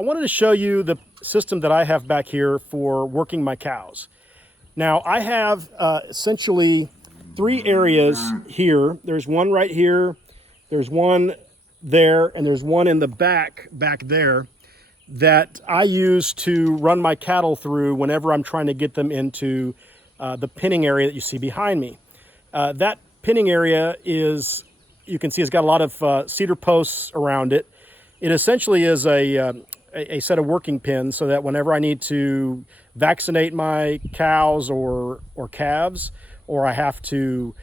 I wanted to show you the system that I have back here for working my cows. Now I have essentially 3 areas here. There's one right here, there's one there, and there's one in the back there that I use to run my cattle through whenever I'm trying to get them into the pinning area that you see behind me. That pinning area is, you can see, it's got a lot of cedar posts around it. It essentially is a set of working pins so that whenever I need to vaccinate my cows or calves, or I have to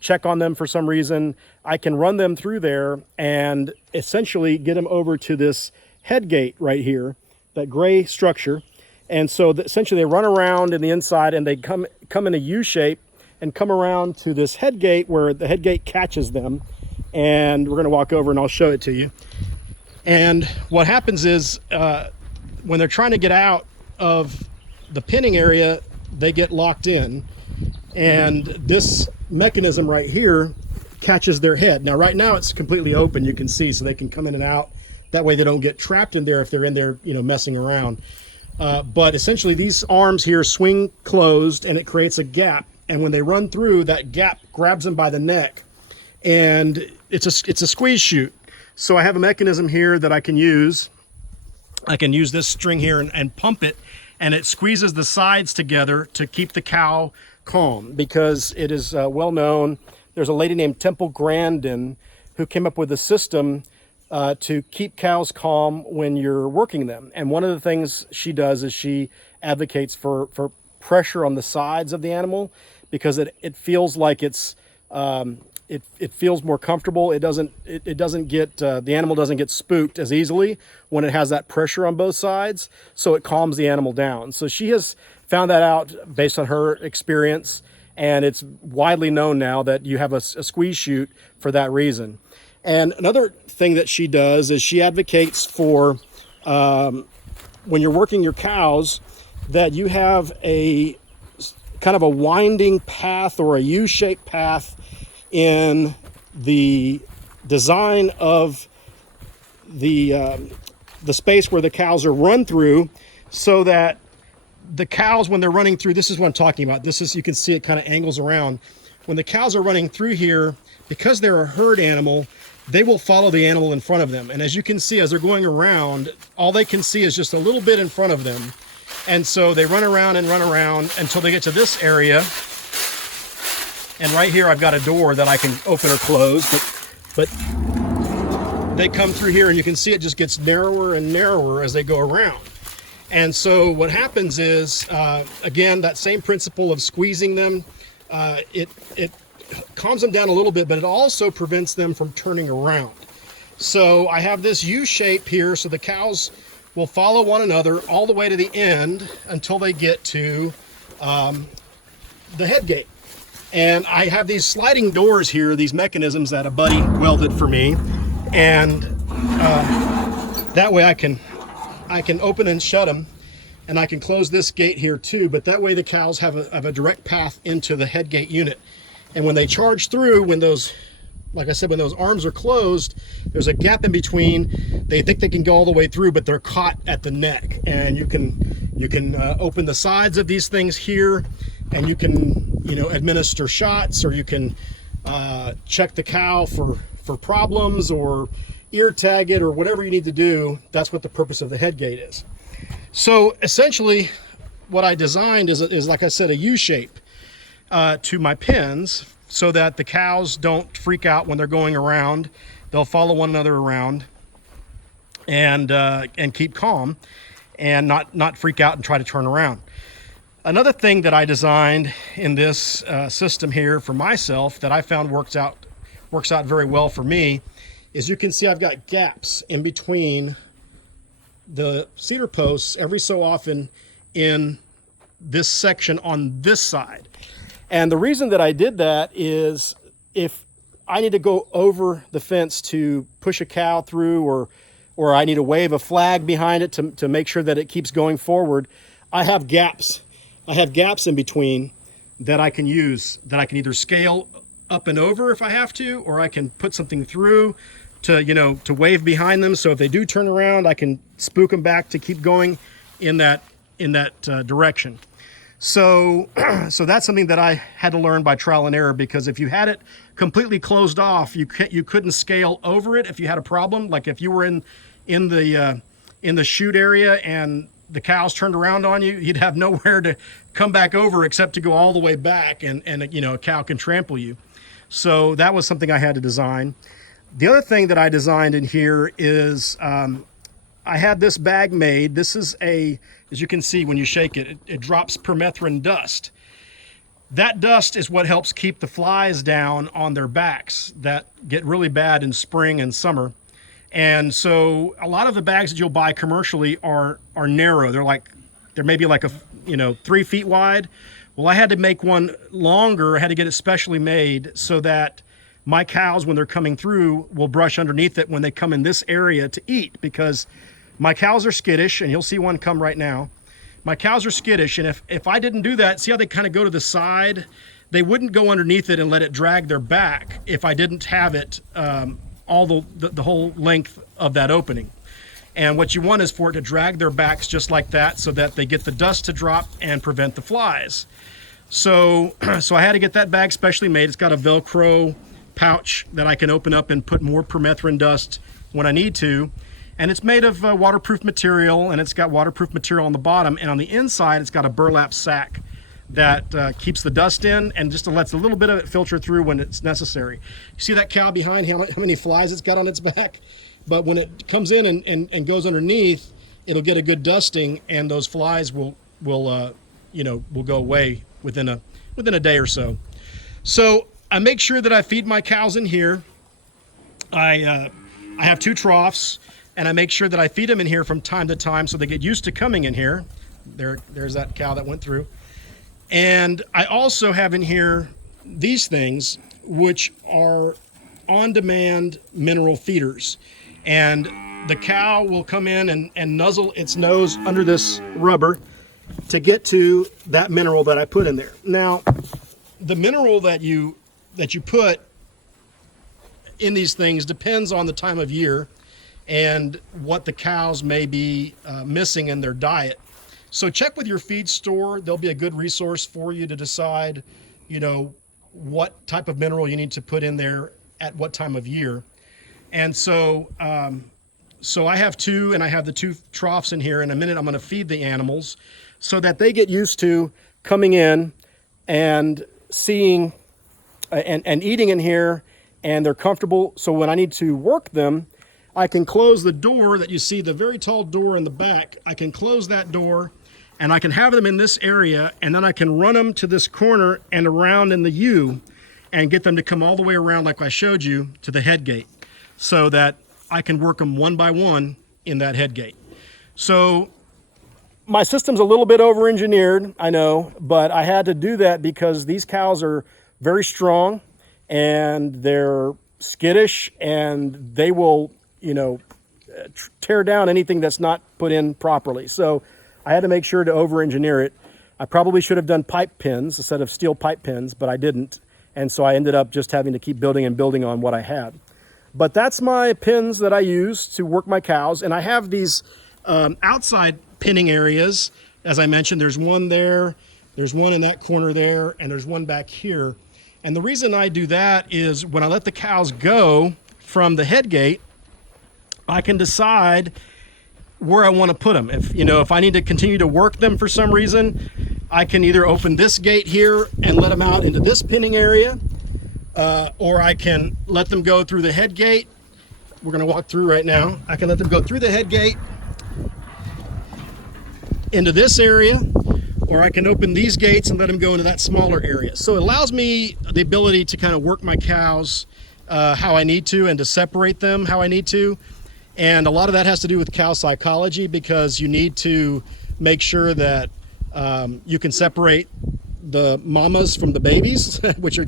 check on them for some reason, I can run them through there and essentially get them over to this head gate right here, that gray structure. And so essentially they run around in the inside and they come in a U shape and come around to this head gate where the head gate catches them. And we're going to walk over and I'll show it to you. And what happens is when they're trying to get out of the pinning area, they get locked in. And this mechanism right here catches their head. Now, right now it's completely open, you can see, so they can come in and out. That way they don't get trapped in there if they're in there, messing around. But essentially these arms here swing closed and it creates a gap. And when they run through, that gap grabs them by the neck. And it's a squeeze chute. So I have a mechanism here that I can use. I can use this string here and pump it, and it squeezes the sides together to keep the cow calm, because it is well known. There's a lady named Temple Grandin who came up with a system to keep cows calm when you're working them. And one of the things she does is she advocates for pressure on the sides of the animal, because it feels like it's it feels more comfortable. It doesn't get the animal doesn't get spooked as easily when it has that pressure on both sides, so it calms the animal down. So she has found that out based on her experience, and it's widely known now that you have a squeeze chute for that reason. And another thing that she does is she advocates for when you're working your cows, that you have a kind of a winding path or a U-shaped path in the design of the space where the cows are run through, so that the cows, when they're running through, this is what I'm talking about. This is, you can see it kind of angles around. When the cows are running through here, because they're a herd animal, they will follow the animal in front of them. And as you can see, as they're going around, all they can see is just a little bit in front of them. And so they run around until they get to this area. And right here, I've got a door that I can open or close, but they come through here and you can see it just gets narrower and narrower as they go around. And so what happens is, again, that same principle of squeezing them, it calms them down a little bit, but it also prevents them from turning around. So I have this U shape here, so the cows will follow one another all the way to the end until they get to the head gate. And I have these sliding doors here, these mechanisms that a buddy welded for me, and that way I can open and shut them, and I can close this gate here too. But that way the cows have a direct path into the head gate unit. And when they charge through, when those, like I said, when those arms are closed, there's a gap in between. They think they can go all the way through, but they're caught at the neck. And you can open the sides of these things here, and you can administer shots, or you can check the cow for problems, or ear tag it, or whatever you need to do. That's what the purpose of the head gate is. So essentially what I designed is like I said, a U shape to my pins, so that the cows don't freak out when they're going around. They'll follow one another around and keep calm and not freak out and try to turn around. Another thing that I designed in this system here for myself that I found works out very well for me is, you can see I've got gaps in between the cedar posts every so often in this section on this side. And the reason that I did that is, if I need to go over the fence to push a cow through, or I need to wave a flag behind it to make sure that it keeps going forward, I have gaps. I have gaps in between that I can use, that I can either scale up and over if I have to, or I can put something through, to wave behind them. So if they do turn around, I can spook them back to keep going in that direction. So so that's something that I had to learn by trial and error, because if you had it completely closed off, you couldn't scale over it if you had a problem. Like if you were in the chute area and the cows turned around on you, you'd have nowhere to come back over except to go all the way back, and a cow can trample you. So that was something I had to design. The other thing that I designed in here is I had this bag made. This is as you can see when you shake it, it drops permethrin dust. That dust is what helps keep the flies down on their backs that get really bad in spring and summer. And so a lot of the bags that you'll buy commercially are narrow. They're maybe like 3 feet wide. Well, I had to make one longer. I had to get it specially made so that my cows, when they're coming through, will brush underneath it when they come in this area to eat, because my cows are skittish, and you'll see one come right now. My cows are skittish, and if I didn't do that, see how they kind of go to the side? They wouldn't go underneath it and let it drag their back if I didn't have it all the whole length of that opening. And what you want is for it to drag their backs just like that, so that they get the dust to drop and prevent the flies. So I had to get that bag specially made. It's got a Velcro pouch that I can open up and put more permethrin dust when I need to. And it's made of waterproof material, and it's got waterproof material on the bottom, and on the inside it's got a burlap sack that keeps the dust in and just lets a little bit of it filter through when it's necessary. You see that cow behind, how many flies it's got on its back? But when it comes in and goes underneath, it'll get a good dusting, and those flies will go away within a day or so. So I make sure that I feed my cows in here. I have 2 troughs, and I make sure that I feed them in here from time to time so they get used to coming in here. There's that cow that went through. And I also have in here these things, which are on-demand mineral feeders. And the cow will come in and nuzzle its nose under this rubber to get to that mineral that I put in there. Now, the mineral that you put in these things depends on the time of year and what the cows may be missing in their diet. So check with your feed store. They'll be a good resource for you to decide, what type of mineral you need to put in there at what time of year. And so I have 2, and I have the 2 troughs in here. In a minute, I'm going to feed the animals so that they get used to coming in and seeing and eating in here, and they're comfortable. So when I need to work them, I can close the door that you see, the very tall door in the back. I can close that door, and I can have them in this area, and then I can run them to this corner and around in the U and get them to come all the way around, like I showed you, to the head gate, so that I can work them one by one in that head gate. So my system's a little bit over-engineered, I know, but I had to do that because these cows are very strong, and they're skittish, and they will tear down anything that's not put in properly. So I had to make sure to over-engineer it. I probably should have done pipe pins instead of steel pipe pins, but I didn't. And so I ended up just having to keep building and building on what I had. But that's my pins that I use to work my cows. And I have these outside pinning areas. As I mentioned, there's one there, there's one in that corner there, and there's one back here. And the reason I do that is when I let the cows go from the head gate, I can decide where I want to put them. If I need to continue to work them for some reason, I can either open this gate here and let them out into this pinning area, or I can let them go through the head gate. We're going to walk through right now. I can let them go through the head gate into this area, or I can open these gates and let them go into that smaller area. So it allows me the ability to kind of work my cows how I need to, and to separate them how I need to. And a lot of that has to do with cow psychology, because you need to make sure that you can separate the mamas from the babies, which are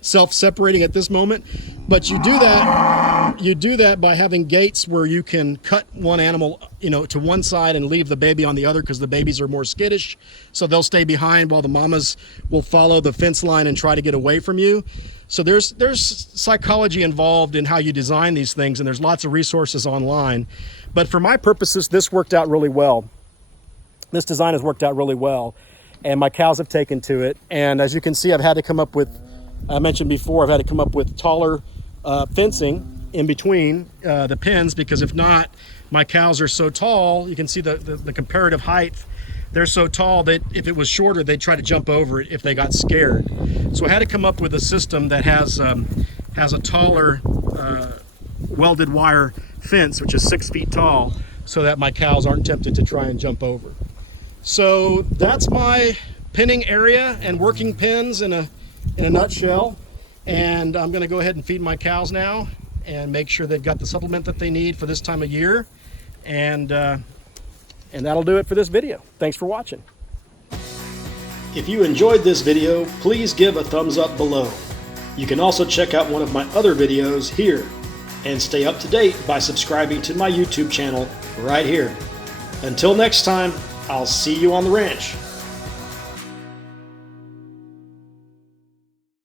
self-separating at this moment. But you do that by having gates where you can cut one animal, to one side and leave the baby on the other, because the babies are more skittish. So they'll stay behind while the mamas will follow the fence line and try to get away from you. So there's psychology involved in how you design these things, and there's lots of resources online. But for my purposes, this worked out really well. This design has worked out really well, and my cows have taken to it. And as you can see, I've had to come up with, I mentioned before, I've had to come up with taller fencing in between the pens, because if not, my cows are so tall. You can see the comparative height. They're so tall that if it was shorter, they'd try to jump over it if they got scared. So I had to come up with a system that has a taller welded wire fence, which is 6 feet tall, so that my cows aren't tempted to try and jump over. So that's my penning area and working pens in a nutshell. And I'm going to go ahead and feed my cows now and make sure they've got the supplement that they need for this time of year. And that'll do it for this video. Thanks for watching. If you enjoyed this video, please give a thumbs up below. You can also check out one of my other videos here, and stay up to date by subscribing to my YouTube channel right here. Until next time, I'll see you on the ranch.